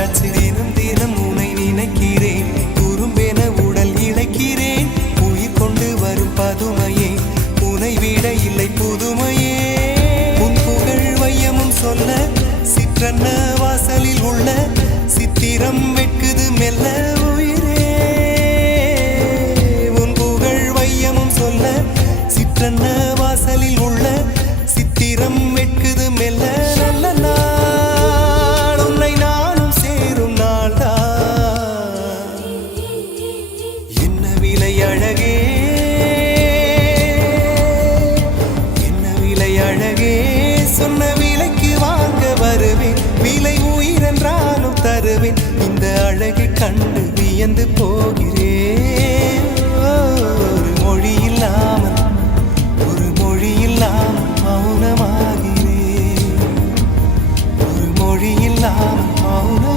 வந்தாச்சு தினம் தினம் உனை நினைக்கிறேன் குறும்பென உடல் இழைக்கிறேன் உயிர் கொண்டு வரும் பதுமையே உனை விட இல்லை புதுமையே உன் புகழ் வையமும் சொல்ல சிற்றன்ன வாசலில் உள்ள சித்திரம் வெட்குது மெல்ல உயிரே உன் புகழ் வையமும் சொல்ல சிற்றன்ன வாசலில் உள்ள சித்திரம் வெட்குது மெல்ல நல்ல நாள் உன்னை நானும் சேரும் நாள்தான் என்ன விலை அழகே என்ன விலை அழகே சொன்ன விலைக்கு வாங்க வருவேன் விலை உயிரென்றாலும் தருவேன் இந்த அழகை கண்டு வியந்து போகிறேன் ஒரு மொழி இல்லாமல் மௌனமாகிறேன் ஒரு மொழி இல்லாமல் மௌன